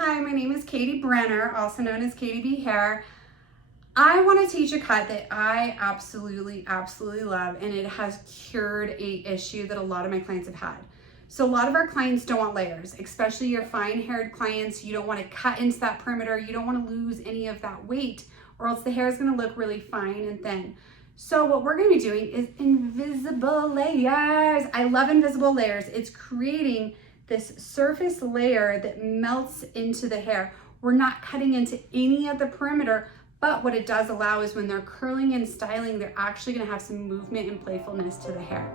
Hi, my name is Katie Brenner, also known as KTBHair. I want to teach a cut that I absolutely love, and it has cured a issue that a lot of my clients have had. So a lot of our clients don't want layers, especially your fine-haired clients. You don't want to cut into that perimeter. You don't want to lose any of that weight, or else the hair is going to look really fine and thin. So what we're going to be doing is invisible layers. I love invisible layers. It's creating this surface layer that melts into the hair. We're not cutting into any of the perimeter, but what it does allow is when they're curling and styling, they're actually gonna have some movement and playfulness to the hair.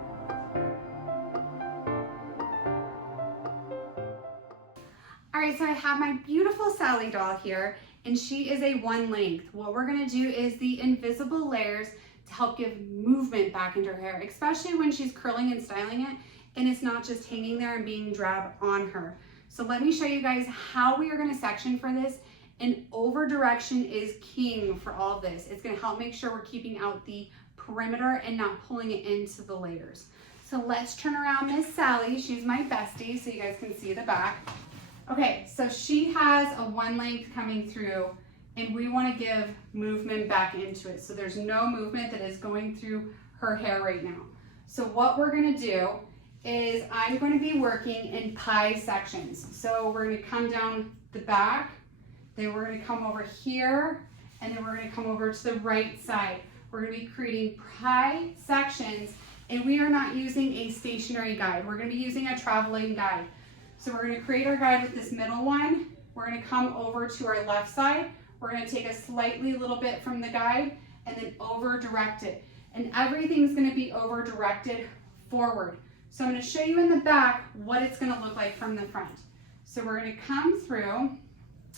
All right, so I have my beautiful Sally doll here, and she is a one length. What we're gonna do is the invisible layers to help give movement back into her hair, especially when she's curling and styling it, and it's not just hanging there and being drab on her. So let me show you guys how we are gonna section for this. And over direction is king for all of this. It's gonna help make sure we're keeping out the perimeter and not pulling it into the layers. So let's turn around Miss Sally. She's my bestie, so you guys can see the back. Okay, so she has a one length coming through, and we wanna give movement back into it. So there's no movement that is going through her hair right now. So what we're gonna do is I'm going to be working in pie sections. So we're going to come down the back, then we're going to come over here, and then we're going to come over to the right side. We're going to be creating pie sections, and we are not using a stationary guide. We're going to be using a traveling guide. So we're going to create our guide with this middle one. We're going to come over to our left side. We're going to take a slightly little bit from the guide and then over direct it. And everything's going to be over directed forward. So I'm going to show you in the back what it's going to look like from the front. So we're going to come through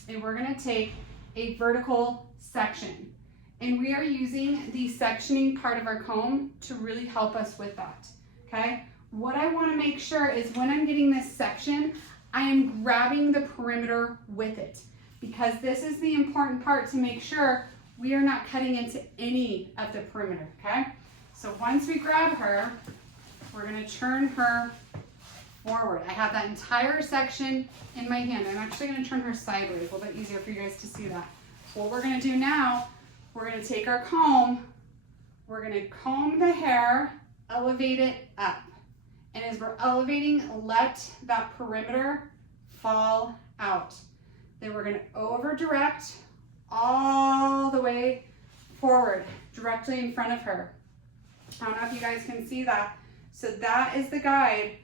and we're going to take a vertical section. And we are using the sectioning part of our comb to really help us with that, okay? What I want to make sure is when I'm getting this section, I am grabbing the perimeter with it, because this is the important part to make sure we are not cutting into any of the perimeter, okay? So once we grab her, we're going to turn her forward. I have that entire section in my hand. I'm actually going to turn her sideways, a little bit easier for you guys to see that. What we're going to do now, we're going to take our comb, we're going to comb the hair, elevate it up. And as we're elevating, let that perimeter fall out. Then we're going to over direct all the way forward, directly in front of her. I don't know if you guys can see that. So that is the guide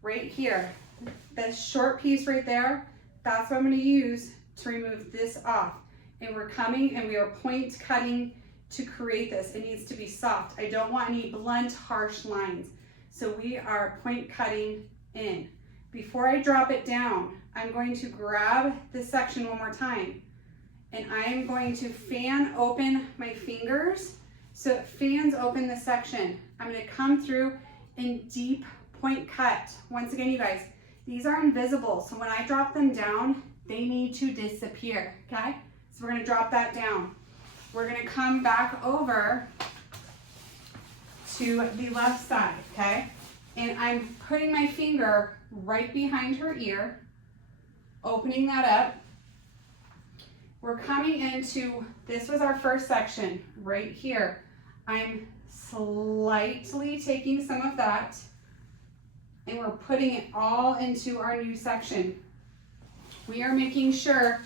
right here. This short piece right there, that's what I'm going to use to remove this off. And we're coming and we are point cutting to create this. It needs to be soft. I don't want any blunt, harsh lines. So we are point cutting in. Before I drop it down, I'm going to grab this section one more time. And I am going to fan open my fingers so it fans open the section. I'm going to come through and deep point cut. Once again, you guys, these are invisible. So when I drop them down, they need to disappear, okay? So we're gonna drop that down. We're gonna come back over to the left side, okay? And I'm putting my finger right behind her ear, opening that up. We're coming into, this was our first section right here. I'm slightly taking some of that and we're putting it all into our new section. We are making sure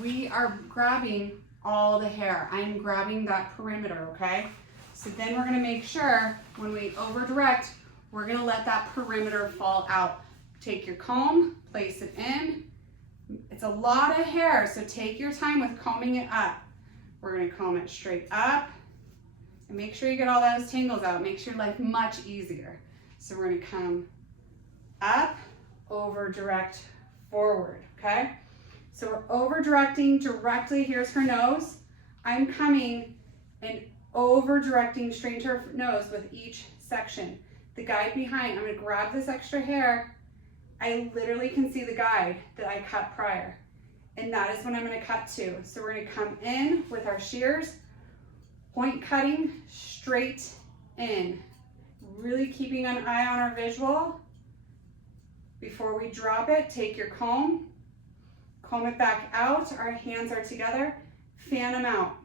we are grabbing all the hair. I'm grabbing that perimeter, okay? So then we're gonna make sure when we over direct, we're gonna let that perimeter fall out. Take your comb, place it in. It's a lot of hair, so take your time with combing it up. We're gonna comb it straight up. And make sure you get all those tangles out. Makes your life much easier. So we're going to come up, over direct, forward, okay? So we're over directing directly. Here's her nose. I'm coming and over directing straight to her nose with each section. The guide behind, I'm going to grab this extra hair. I literally can see the guide that I cut prior. And that is when I'm going to cut to. So we're going to come in with our shears, point cutting straight in, really keeping an eye on our visual. Before we drop it, take your comb Comb it back out, our hands are together, fan them out.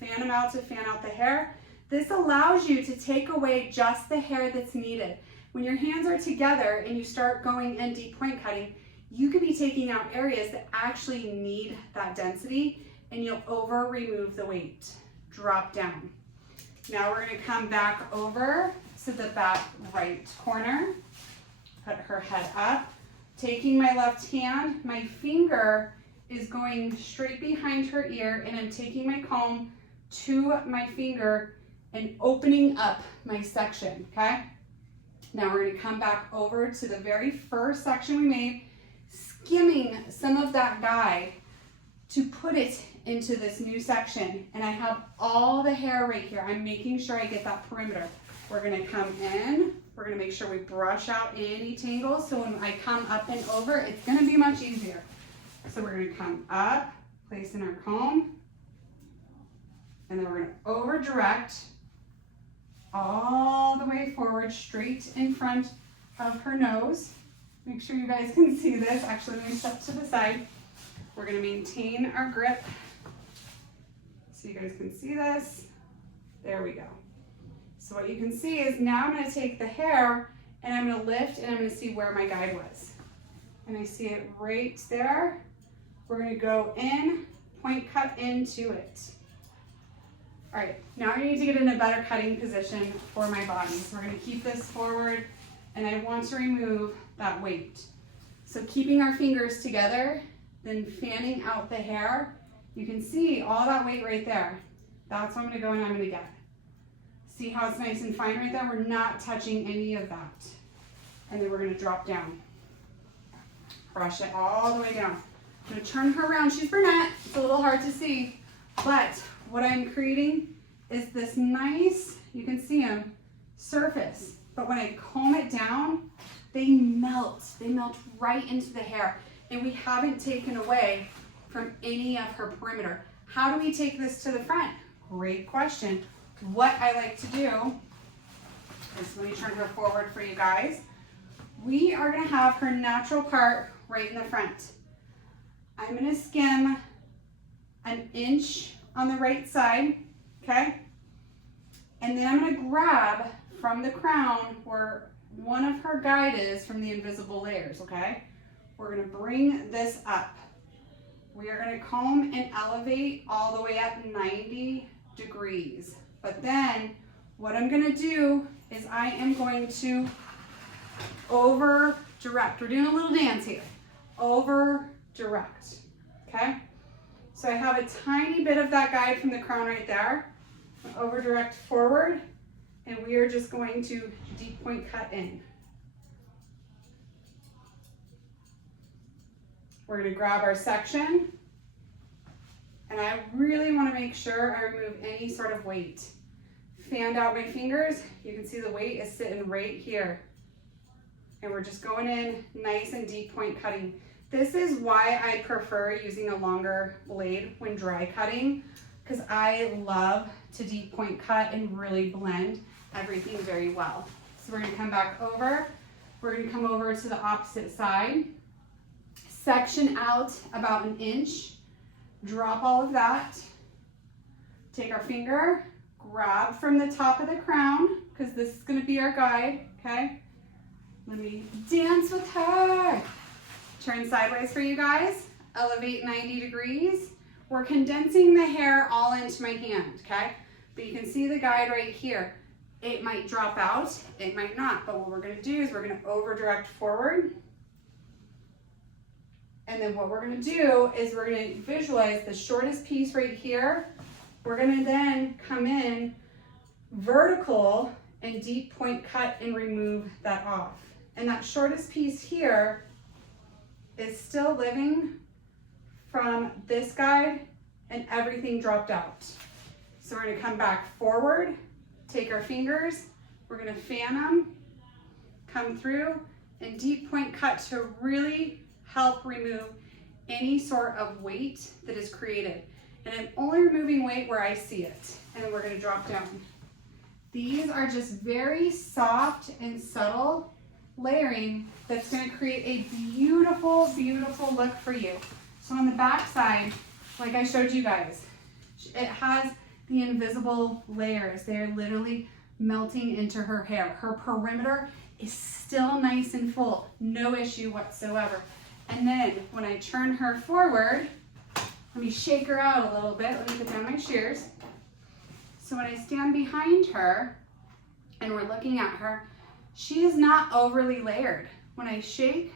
Fan them out to fan out the hair. This allows you to take away just the hair that's needed. When your hands are together and you start going and deep point cutting, you could be taking out areas that actually need that density, and you'll over remove the weight. Drop down. Now we're gonna come back over to the back right corner. Put her head up. Taking my left hand, my finger is going straight behind her ear, and I'm taking my comb to my finger and opening up my section, okay? Now we're gonna come back over to the very first section we made, skimming some of that guide to put it into this new section. And I have all the hair right here. I'm making sure I get that perimeter. We're gonna come in, we're gonna make sure we brush out any tangles, so when I come up and over, it's gonna be much easier. So we're gonna come up, place in our comb, and then we're gonna over direct all the way forward, straight in front of her nose. Make sure you guys can see this. Actually, let me step to the side. We're gonna maintain our grip so you guys can see this. There we go. So what you can see is now I'm gonna take the hair and I'm gonna lift and I'm gonna see where my guide was. And I see it right there. We're gonna go in, point cut into it. All right, now I need to get in a better cutting position for my body. So we're gonna keep this forward, and I want to remove that weight. So keeping our fingers together, then fanning out the hair, you can see all that weight right there. That's what I'm gonna go and I'm gonna get. See how it's nice and fine right there? We're not touching any of that. And then we're gonna drop down. Brush it all the way down. I'm gonna turn her around. She's brunette, it's a little hard to see, but what I'm creating is this nice, you can see them, surface. But when I comb it down, they melt right into the hair. And we haven't taken away from any of her perimeter. How do we take this to the front? Great question. What I like to do is, let me turn her forward for you guys. We are gonna have her natural part right in the front. I'm gonna skim an inch on the right side, okay? And then I'm gonna grab from the crown where one of her guide is from the invisible layers, okay? We're gonna bring this up. We are gonna comb and elevate all the way up 90 degrees. But then what I'm gonna do is I am going to over direct. We're doing a little dance here. Over direct, okay? So I have a tiny bit of that guide from the crown right there. Over direct forward, and we are just going to deep point cut in. We're gonna grab our section, and I really wanna make sure I remove any sort of weight. Fanned out my fingers, you can see the weight is sitting right here. And we're just going in nice and deep point cutting. This is why I prefer using a longer blade when dry cutting, because I love to deep point cut and really blend everything very well. So we're gonna come back over. We're gonna come over to the opposite side. Section out about an inch. Drop all of that. Take our finger, grab from the top of the crown, because this is gonna be our guide, okay? Let me dance with her. Turn sideways for you guys. Elevate 90 degrees. We're condensing the hair all into my hand, okay? But you can see the guide right here. It might drop out, it might not, but what we're gonna do is we're gonna over direct forward. And then what we're gonna do is we're gonna visualize the shortest piece right here. We're gonna then come in vertical and deep point cut and remove that off. And that shortest piece here is still living from this guide, and everything dropped out. So we're gonna come back forward, take our fingers, we're gonna fan them, come through, and deep point cut to really help remove any sort of weight that is created. And I'm only removing weight where I see it. And then we're gonna drop down. These are just very soft and subtle layering that's gonna create a beautiful, beautiful look for you. So on the back side, like I showed you guys, it has the invisible layers. They're literally melting into her hair. Her perimeter is still nice and full, no issue whatsoever. And then when I turn her forward, let me shake her out a little bit. Let me put down my shears. So when I stand behind her and we're looking at her, she is not overly layered. When I shake,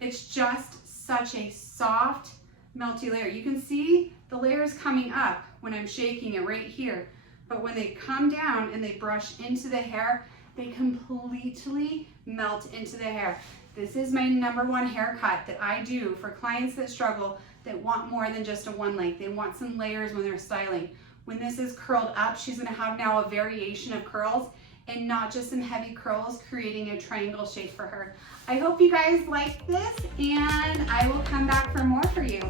it's just such a soft, melty layer. You can see the layers coming up when I'm shaking it right here. But when they come down and they brush into the hair, they completely melt into the hair. This is my #1 haircut that I do for clients that struggle, that want more than just a one length. They want some layers when they're styling. When this is curled up, she's gonna have now a variation of curls and not just some heavy curls, creating a triangle shape for her. I hope you guys like this, and I will come back for more for you.